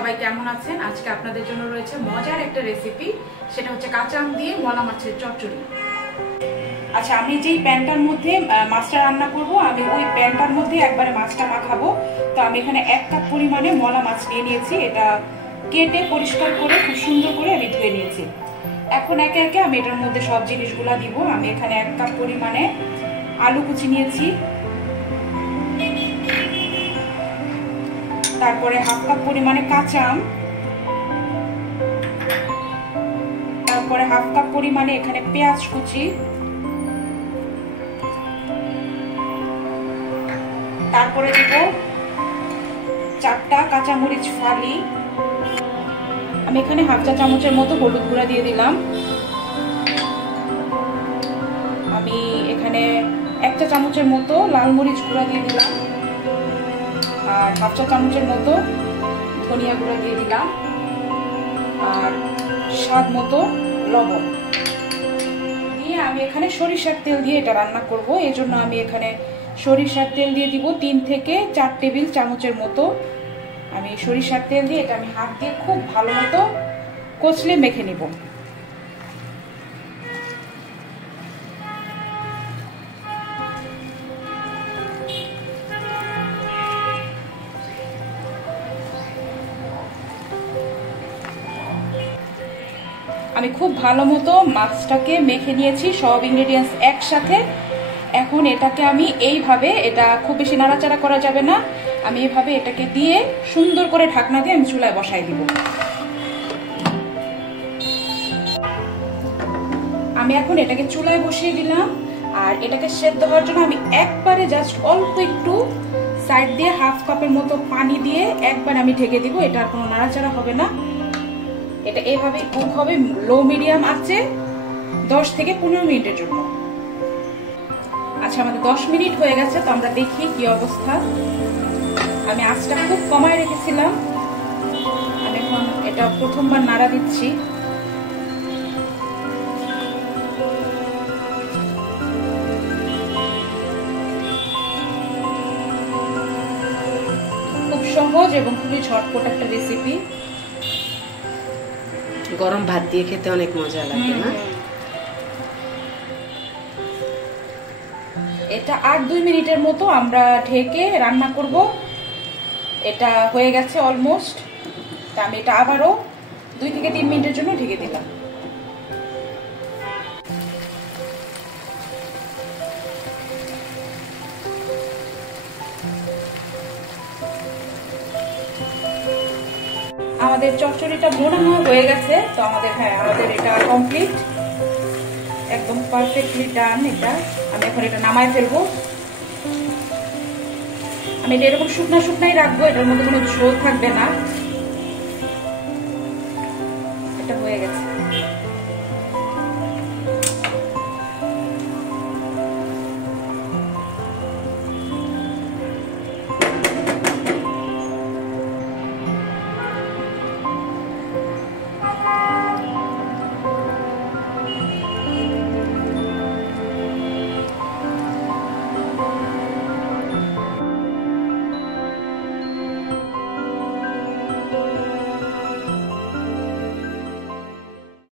সবাই কেমন আছেন? আজকে আপনাদের জন্য রয়েছে মজার একটা রেসিপি, সেটা হচ্ছে কাঁচা আম দিয়ে মলা মাছের চচ্চড়ি। আচ্ছা, আমি যেই প্যানটার মধ্যে মাছটা রান্না করব, আমি ওই প্যানটার মধ্যে একবারে মাছটা মাখাবো। তো আমি এখানে 1 কাপ পরিমাণে মলা মাছ নিয়ে নিয়েছি। এটা কেটে পরিষ্কার করে খুব সুন্দর করে আমি ধুয়ে নিয়েছি। এখন একে একে আমি এটার মধ্যে সব জিনিসগুলা দিব। আমি এখানে 1 কাপ পরিমাণে আলু কুচি নিয়েছি, তারপরে 1/2 কাপ পরিমাণে কাঁচা আম, তারপরে 1/2 কাপ পরিমাণে এখানে পেঁয়াজ কুচি, তারপরে দিব 4টা কাঁচামরিচ ফালি। আমি এখানে 1/2 চা চামচের মতো হলুদ গুঁড়া দিয়ে দিলাম। আমি এখানে 1 চা চামচের মতো লাল মরিচ গুঁড়া দিয়ে দিলাম, আর 1/2 চা চামচের মতো ধনিয়া গুঁড়া দিয়ে দিলাম, আর স্বাদ মতো লবণ দিয়ে আমি এখানে সরিষার তেল দিয়ে এটা রান্না করব। এই জন্য আমি এখানে সরিষার তেল দিয়ে দিব 3 থেকে 4 টেবিল চামচের মতো। আমি সরিষার তেল দিয়ে এটা আমি হাত দিয়ে খুব ভালো মতো কচলে মেখে নিব। আমি খুব ভালো মতো মাছটাকে মেখে নিয়েছি, সব ইনগ্রেডিয়েন্টস একসাথে। এখন এটাকে আমি এইভাবে, এটা খুব বেশি নাড়াচাড়া করা যাবে না, আমি এইভাবে এটাকে দিয়ে সুন্দর করে ঢাকনা দিয়ে আমি চুলায় বসাই দিব। আমি এখন এটাকে চুলায় বসিয়ে দিলাম, আর এটাকে সেদ্ধ হওয়ার জন্য আমি একবারে জাস্ট অল্প একটু সাইড দিয়ে 1/2 কাপের মতো পানি দিয়ে একবার আমি ঢেকে দিব। এটা আর কোনো নাড়াচাড়া হবে না, এটা এভাবে কুক হবে লো মিডিয়াম আঁচে 10 থেকে 15 মিনিটের জন্য। আচ্ছা, আমাদের 10 মিনিট হয়ে গেছে, তো আমরা দেখি কি অবস্থা। আমি আঁচটা খুব কমায় রেখেছিলাম। আমি এখন এটা প্রথমবার নাড়া দিচ্ছি। খুব সহজ এবং খুবই ঝটপট একটা রেসিপি। গরম ভাত দিয়ে খেতে অনেক মজা লাগে না? এটা আর 2 মিনিটের মতো আমরা ঢেকে রান্না করব। এটা হয়ে গেছে অলমোস্ট। তা আমি এটা আবারও 2 থেকে 3 মিনিটের জন্য ঢেকে দিলাম। আমাদের চচ্চড়িটা মনে হয় হয়ে গেছে। তো আমাদের এটা কমপ্লিট, একদম পারফেক্টলি ডান। এটা আমি এখন এটা নামায় ফেলবো। আমি এটা এরকম শুকনাই রাখবো, এটার মধ্যে কোনো ঝোল থাকবে না।